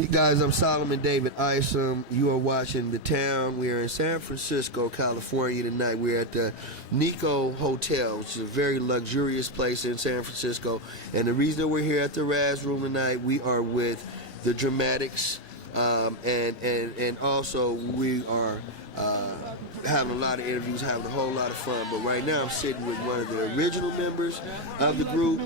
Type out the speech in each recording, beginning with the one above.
Hey guys, I'm Solomon David Isom. You are watching The Town. We are in San Francisco, California tonight. We're at the Nico Hotel, which is a very luxurious place in San Francisco. And the reason that we're here at the Raz Room tonight, we are with the Dramatics, and also we are having a lot of interviews, having a whole lot of fun. But right now I'm sitting with one of the original members of the group,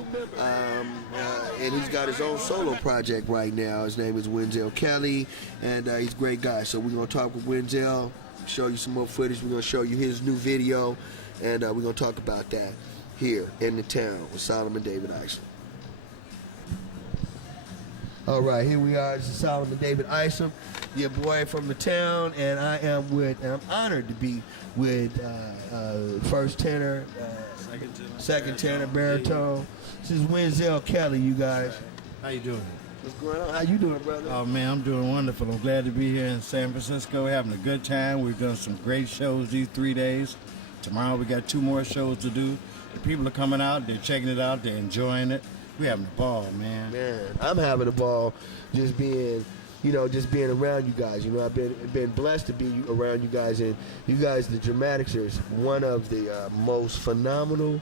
and he's got his own solo project right now. His name is Winzell Kelly, and he's a great guy. So we're going to talk with Winzell, show you some more footage. We're going to show you his new video, and we're going to talk about that here in The Town with Solomon David Isom. All right, here we are. This is Solomon David Isom, your boy from The Town, and I'm honored to be with first tenor, second tenor, baritone. This is Winzell Kelly, you guys. How you doing? What's going on? How you doing, brother? Oh man, I'm doing wonderful. I'm glad to be here in San Francisco, having a good time. We've done some great shows these 3 days. Tomorrow we got 2 more shows to do. The people are coming out, they're checking it out, they're enjoying it. We're having a ball, man. Man, I'm having a ball just being around you guys. You know, I've been blessed to be around you guys, and you guys, the Dramatics, is one of the most phenomenal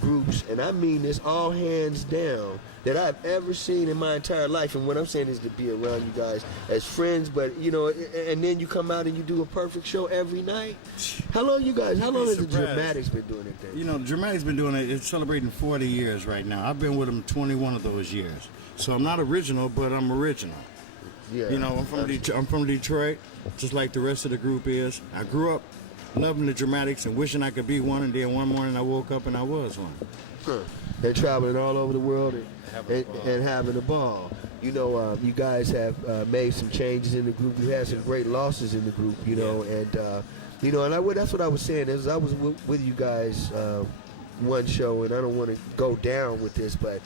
groups, and I mean this all hands down, that I've ever seen in my entire life. And what I'm saying is to be around you guys as friends, but you know, and then you come out and you do a perfect show every night. How long has the Dramatics been doing it then? You know, the Dramatics been doing it, it's celebrating 40 years right now. I've been with them 21 of those years. So I'm not original, but I'm original. Yeah, you know, I'm from Detroit, just like the rest of the group is. I grew up loving the Dramatics and wishing I could be one, and then one morning I woke up and I was one. Huh. They're traveling all over the world and having a ball. You know, you guys have made some changes in the group. You had some great losses in the group, you know, and you know, and that's what I was saying. Is I was with you guys one show, and I don't want to go down with this, but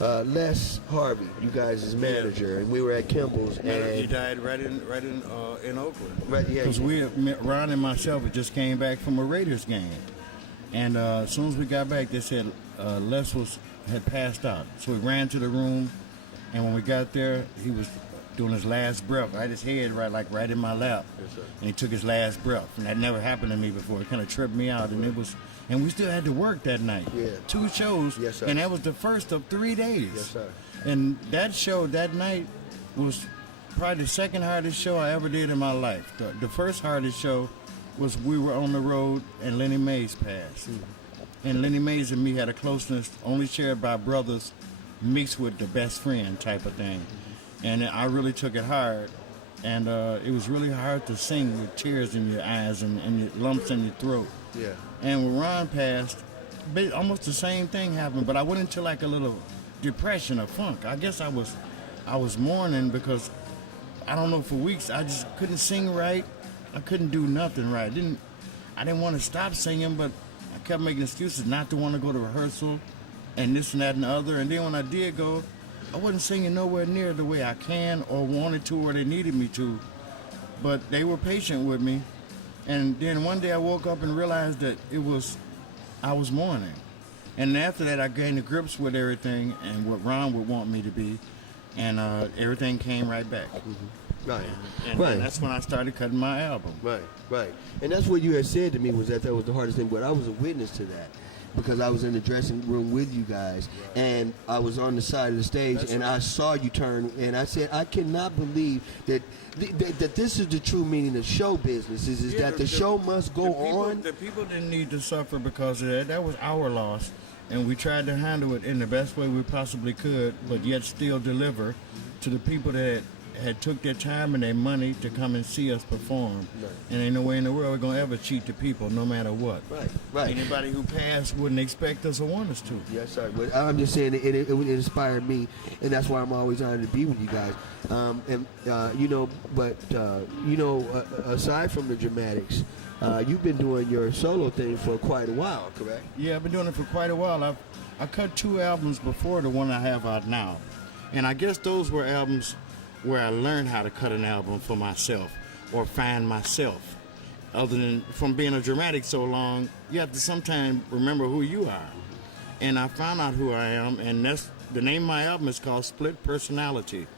Les Harvey, you guys' manager, and we were at Kimball's, and he died right in Oakland. Right, yeah. Because Ron and myself had just came back from a Raiders game, and as soon as we got back, they said Les had passed out. So we ran to the room, and when we got there, he was doing his last breath. I had his head right in my lap, yes, sir. And he took his last breath, and that never happened to me before. It kind of tripped me out, and we still had to work that night. Yeah. 2 shows, yes, sir. And that was the first of 3 days. Yes, sir. And that show that night was probably the second hardest show I ever did in my life. The first hardest show was we were on the road and Lenny Mays passed. Mm-hmm. And Lenny Mays and me had a closeness only shared by brothers mixed with the best friend type of thing. Mm-hmm. And I really took it hard. And it was really hard to sing with tears in your eyes and lumps in your throat. Yeah. And when Ron passed, almost the same thing happened, but I went into like a little depression or funk. I guess I was mourning because, I don't know, for weeks I just couldn't sing right. I couldn't do nothing right. I didn't want to stop singing, but I kept making excuses not to want to go to rehearsal and this and that and the other. And then when I did go, I wasn't singing nowhere near the way I can or wanted to or they needed me to. But they were patient with me. And then one day I woke up and realized that I was mourning. And after that I gained the grips with everything and what Ron would want me to be. And everything came right back. Mm-hmm. Right. And that's when I started cutting my album. Right. And that's what you had said to me, was that was the hardest thing, but I was a witness to that. Because I was in the dressing room with you guys, and I was on the side of the stage, and I saw you turn, and I said, I cannot believe that this is the true meaning of show business, is that the show must go on. The people didn't need to suffer because of that. That was our loss, and we tried to handle it in the best way we possibly could, but yet still deliver to the people that had took their time and their money to come and see us perform. Right. And ain't no way in the world we're going to ever cheat the people, no matter what. Right. Anybody who passed wouldn't expect us or want us to. Yes, sir. But I'm just saying it inspired me, and that's why I'm always honored to be with you guys. Aside from the Dramatics, you've been doing your solo thing for quite a while, correct? Yeah, I've been doing it for quite a while. I cut 2 albums before the one I have out now. And I guess those were albums where I learned how to cut an album for myself or find myself. Other than from being a Dramatic so long, you have to sometimes remember who you are. And I found out who I am, and that's the name of my album is called Split Personality.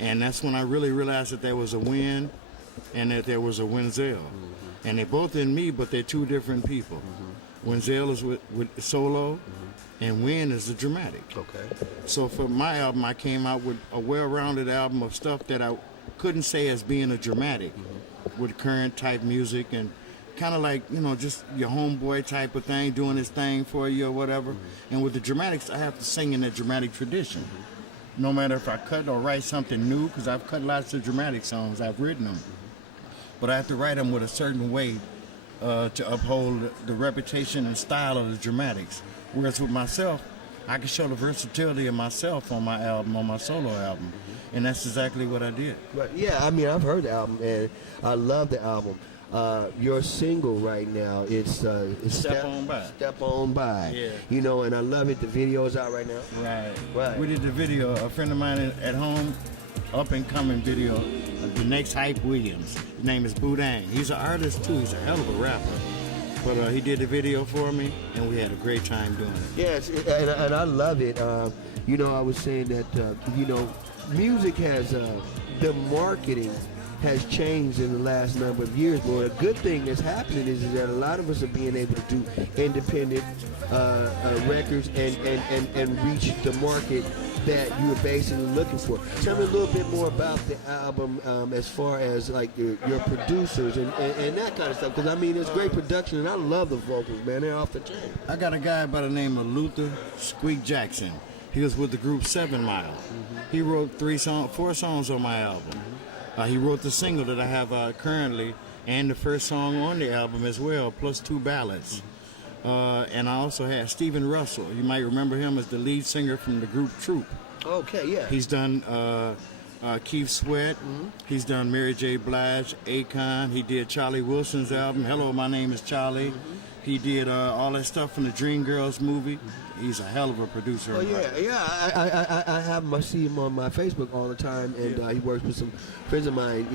And that's when I really realized that there was a Win and that there was a Winzell. And they're both in me, but they're two different people. Winzell is with solo, and Win is the dramatic. Okay. So for my album, I came out with a well-rounded album of stuff that I couldn't say as being a dramatic, with current type music and kind of like, you know, just your homeboy type of thing, doing his thing for you or whatever. And with the dramatics, I have to sing in that dramatic tradition. No matter if I cut or write something new, because I've cut lots of dramatic songs, I've written them. But I have to write them with a certain way to uphold the reputation and style of the dramatics. Whereas with myself, I can show the versatility of myself on my album, on my solo album. And that's exactly what I did. Right. Yeah, I mean, I've heard the album, and I love the album. Your single right now, it's Step On By. Step On By. Yeah. You know, and I love it. The video is out right now. Right. We did the video. A friend of mine at home, up and coming video, the next Hype Williams. His name is Boudin. He's an artist too. He's a hell of a rapper. But he did the video for me, and we had a great time doing it. Yes, and I love it. You know, I was saying that, you know, music has, the marketing has changed in the last number of years. But a good thing that's happening is that a lot of us are being able to do independent records and reach the market that you were basically looking for. Tell me a little bit more about the album as far as like your producers and that kind of stuff. Because I mean, it's great production, and I love the vocals, man. They're off the chain. I got a guy by the name of Luther Squeak Jackson. He was with the group 7 Mile. He wrote 4 songs on my album. He wrote the single that I have currently, and the first song on the album as well, plus 2 ballads. And I also had Stephen Russell. You might remember him as the lead singer from the group Troop. Okay, yeah. He's done Keith Sweat. He's done Mary J. Blige, Akon. He did Charlie Wilson's album, Hello, My Name is Charlie. He did all that stuff from the Dreamgirls movie. He's a hell of a producer. Oh yeah. I have him. I see him on my Facebook all the time, and he works with some friends of mine.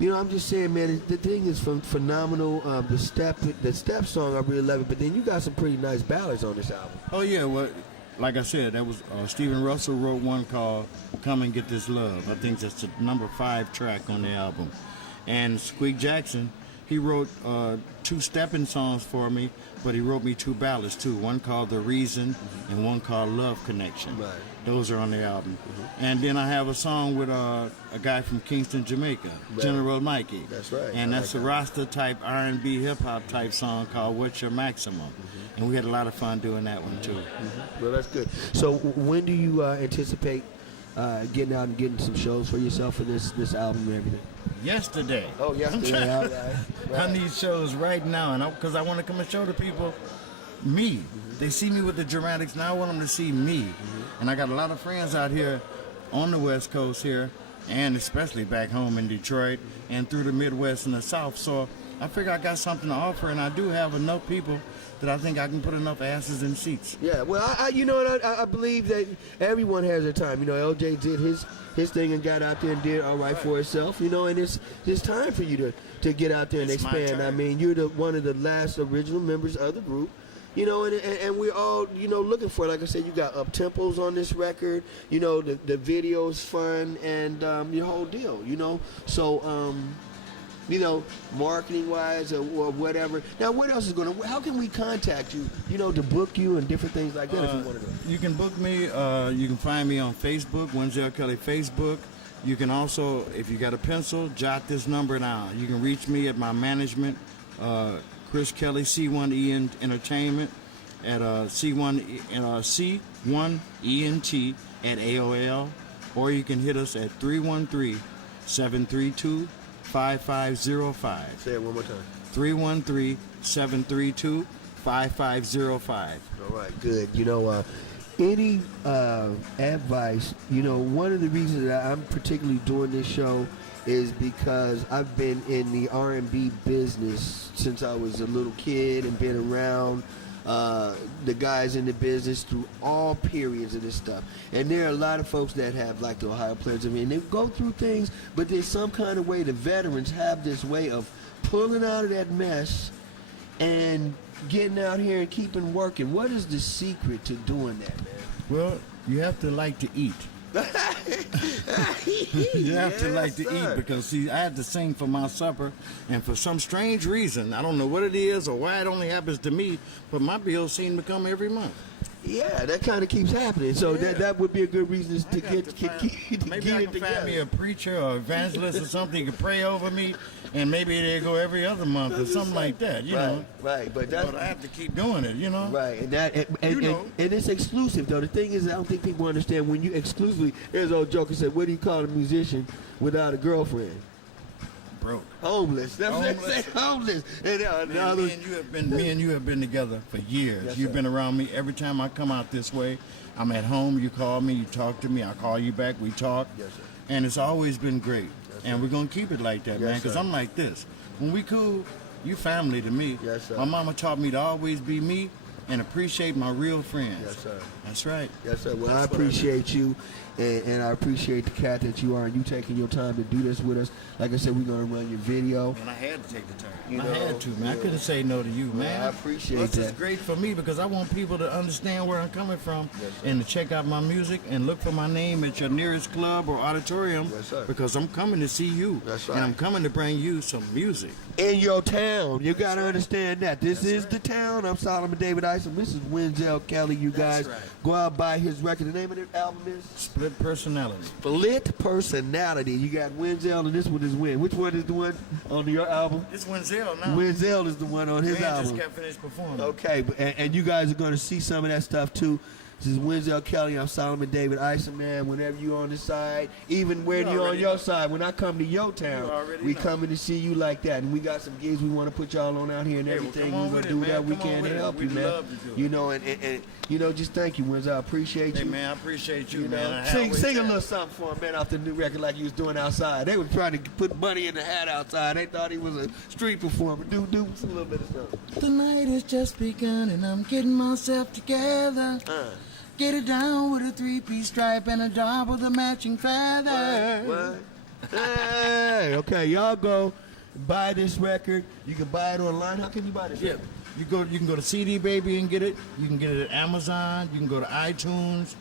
You know, I'm just saying, man, the thing is phenomenal. The step song, I really love it. But then you got some pretty nice ballads on this album. Oh yeah, well, like I said, that was Stephen Russell wrote one called "Come and Get This Love." I think that's the number 5 track on the album. And Squeak Jackson, he wrote 2 stepping songs for me, but he wrote me 2 ballads too. One called "The Reason" and one called "Love Connection." Right. Those are on the album. And then I have a song with a guy from Kingston, Jamaica, General Mikey. That's right. And that's a Rasta type R&B hip hop type song called "What's Your Maximum." And we had a lot of fun doing that one too. Well, that's good. So when do you anticipate getting out and getting some shows for yourself for this album and everything? Yesterday. Oh, yesterday. All right. I need shows right now, and because I want to come and show the people me. They see me with the dramatics, now I want them to see me. And I got a lot of friends out here on the West Coast here, and especially back home in Detroit and through the Midwest and the South. So I figure I got something to offer, and I do have enough people that I think I can put enough asses in seats. Yeah, well, you know what, I believe that everyone has their time. You know, LJ did his thing and got out there and did all right for himself, you know, and it's time for you to get out there and It's my expand. turn. I mean, you're one of the last original members of the group. You know, and we're all, you know, looking for it. Like I said, you got up-tempos on this record. You know, the video's fun and your whole deal, you know. So, you know, marketing-wise or whatever. Now, what else is going to, how can we contact you, you know, to book you and different things like that if you want to go? You can book me. You can find me on Facebook, Winzell Kelly Facebook. You can also, if you got a pencil, jot this number down. You can reach me at my management, Chris Kelly, C1E Entertainment, at C1ENT at AOL, or you can hit us at 313-732-5505. Say it one more time. 313-732-5505. All right, good. You know, any advice, you know, one of the reasons that I'm particularly doing this show is because I've been in the R&B business since I was a little kid and been around the guys in the business through all periods of this stuff. And there are a lot of folks that have, like the Ohio Players of and they go through things, but there's some kind of way the veterans have this way of pulling out of that mess and getting out here and keeping working. What is the secret to doing that, man? Well, you have to like to eat. You have to Yes, like to sir. eat because see, I had to sing for my supper, and for some strange reason, I don't know what it is or why it only happens to me, but my bills seem to come every month. Yeah, that kind of keeps happening. So Yeah. that would be a good reason to I got get to to find- get maybe I it can together. find me a preacher or evangelist or something who can pray over me, and maybe they go every other month or something like that, you know. Right, but that's But I have to keep doing it, you know. right, and You know. and it's exclusive though. The thing is, I don't think people understand when you exclusively. There's an old joke that said, "What do you call a musician without a girlfriend?" Broke. Homeless. That's what they Homeless. say. Homeless. And Man, me and you have been together for years. Yes, You've sir. been around me every time I come out this way. I'm at home. You call me. You talk to me. I call you back. We talk. Yes, sir. And it's always been great. Yes, and sir. we're gonna keep it like that, Yes, man. Because sir. I'm like this. When we cool, you family to me. Yes, sir. My mama taught me to always be me and appreciate my real friends. Yes, sir. That's right. Yes, sir. Well, That's I what appreciate you, and I appreciate the cat that you are, and you taking your time to do this with us. Like I said, we're gonna run your video. And I had to take the time. You I know, had to, man. I yeah. couldn't say no to you, man. I appreciate This is that. great for me because I want people to understand where I'm coming from Yes, sir. and to check out my music and look for my name at your nearest club or auditorium Yes, sir. because I'm coming to see you. That's And right. I'm coming to bring you some music. In your town, you gotta right. understand that. This That's is right. the town. I'm Solomon David Isom. This is Winzell Kelly. You That's guys right. go out buy his record. The name of the album is Split personality. Split Personality. You got Winzell, and this one is Win. Which one is the one on your album? It's Winzell now. Winzell is the one on his We album. just got finished performing. Okay, and you guys are going to see some of that stuff too. This is Winzell Kelly. I'm Solomon David Isom, man. Whenever you're on this side, even when You you're on already your know. side, when I come to your town, You already we know. coming to see you like that. And we got some gigs we want to put y'all on out here and Hey, well, everything. come on We're with going to it, do that man. we Come on can with to it. help We'd you, man. love to do it. You know, and you know, just thank you, Winzell. I appreciate Hey, you. man, I appreciate you, You man. know, I sing always a have. little something for him, man, off the new record like you was doing outside. They were trying to put money in the hat outside. They thought he was a street performer. Do a little bit of something. The night has just begun and I'm getting myself together. Get it down with a 3-piece stripe and a dog with a matching feather. What? Hey, okay, y'all go buy this record. You can buy it online. How can you buy this Yeah, record? you can go to CD Baby and get it. You can get it at Amazon. You can go to iTunes.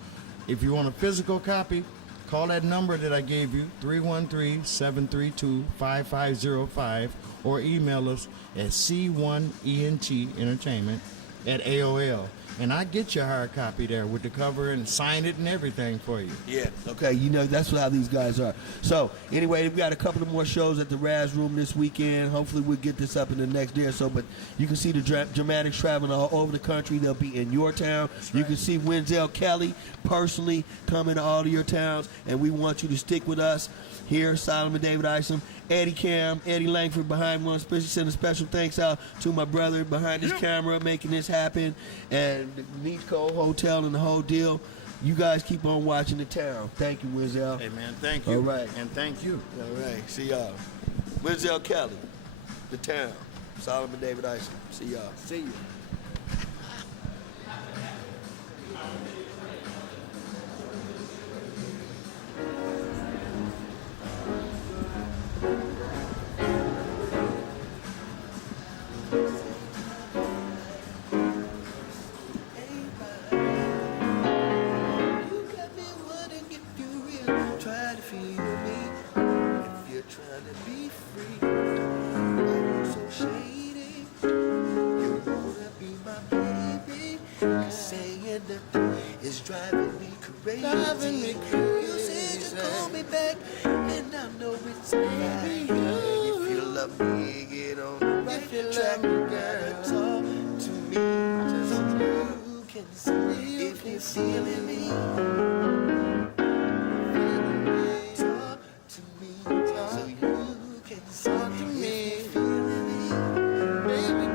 If you want a physical copy, call that number that I gave you, 313-732-5505, or email us at C1ENT@AOL. And I get your hard copy there with the cover and sign it and everything for you. Yeah. Okay, you know, that's how these guys are. So, anyway, we've got a couple of more shows at the Raz Room this weekend. Hopefully, we'll get this up in the next day or so. But you can see the Dramatics traveling all over the country. They'll be in your town. You can see Winzell Kelly personally coming to all of your towns. And we want you to stick with us here, Solomon David Isom, Eddie Langford behind one. Especially send a special thanks out to my brother behind this camera making this happen, and the Nico Hotel and the whole deal. You guys keep on watching the town. Thank you, Winzell. Hey, man, thank you. All right. And thank you. All right, see y'all. Winzell Kelly, the town. Solomon David Isom. See y'all. See you. You got me wondering if you really try to feel me, if you're trying to be free. Why you so shady? You wanna be my baby? 'Cause saying nothing is driving me crazy. You said you call me back, and I know it's right. If you love me, get on the right track. You gotta talk to me, just you can see if you're feeling me. Talk to me, so you can see if you're feeling me. Baby,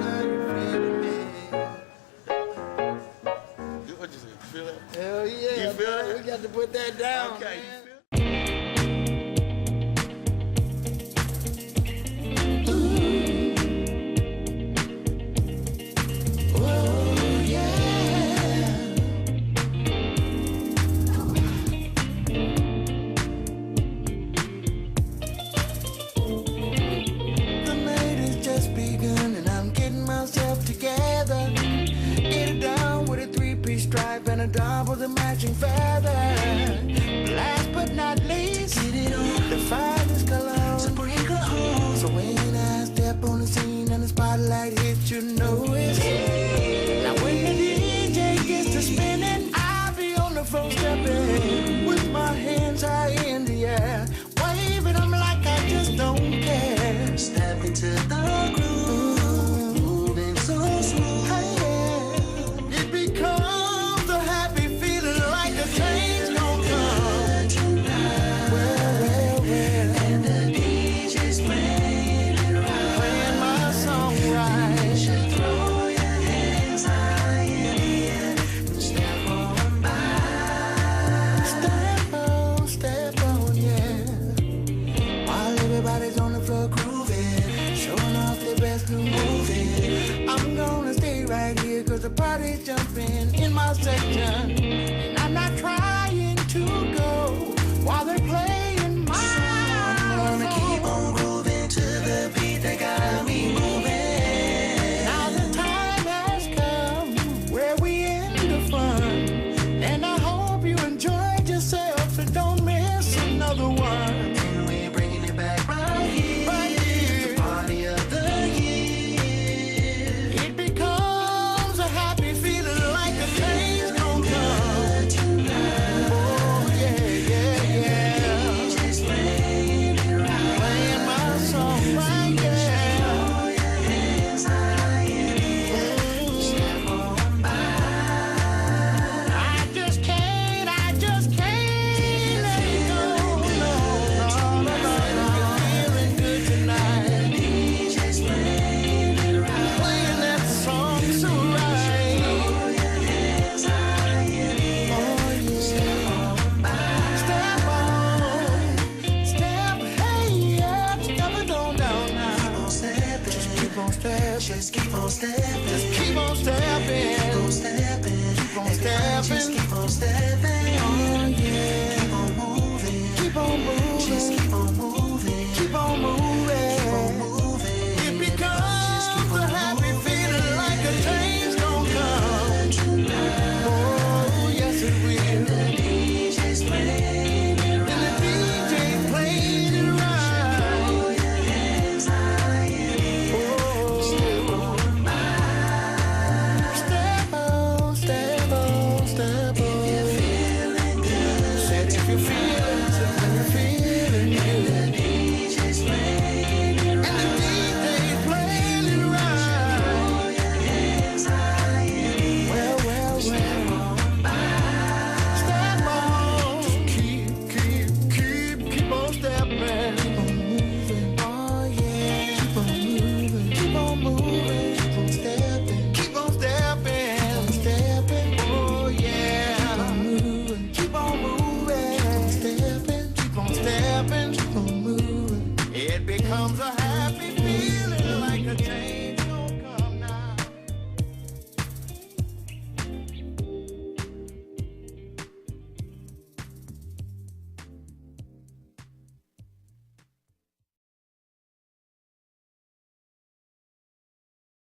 are you feeling me? What you say? You feel it? Hell yeah. You feel man. it? We got to put that down. Okay, man. you feel The night has just begun and I'm getting myself together. Get it down with a 3-piece stripe and a dog with a matching feather. on stepping with my hands high in the air, waving them like I just don't care. Step into the groove, moving so smooth. Hey, it becomes a happy feeling like a change gon' come tonight. Well, and the DJ's playing it right, playing my song right. You should throw your hands high in the air and step on by. Step on, yeah. While everybody's on the floor grooving, showing off their best new moving, I'm gonna stay right here 'cause the party's jumping in my section, and I'm not trying to go while they're playing my song. I'm gonna keep on grooving to the beat that got me moving. Now the time has come where we end the fun, and I hope you enjoyed yourself and don't miss another one. And we're bringing it back right here, the party of the year. It becomes a happy feeling like a change gon' come tonight. Oh yeah. DJ's playing it right, playing my song right, yeah. Throw your hands high in the air, step on by. I just can't let it go. No. Feeling good tonight. DJ's playing it right, playing that song so right. Throw your hands high in the air, step on by. Step on, step, hey, yeah, step it on down now. Keep on stepping, just keep on stepping, just keep on stepping, just keep on stepping, keep on stepping, keep on stepping, just keep on stepping. Oh yeah, keep on moving, just keep on moving, keep on moving, keep on moving. It becomes a happy feeling like a change gon' come tonight. Oh yes it will. The DJ's playing it right, and the DJ's playing it right. Throw your hands high in the air, step on by. Step on, step on, step on. If you're feeling good, said if you're feeling good. The DJ's playing it right, and the DJ's playing it right. Throw your hands high in the air, well. Step on by. Step on, keep on stepping. Keep on moving, oh yeah. Keep on moving, keep on moving. Keep on stepping, keep on stepping, oh yeah. Keep on moving, keep on moving. Keep on stepping, keep on moving. It becomes a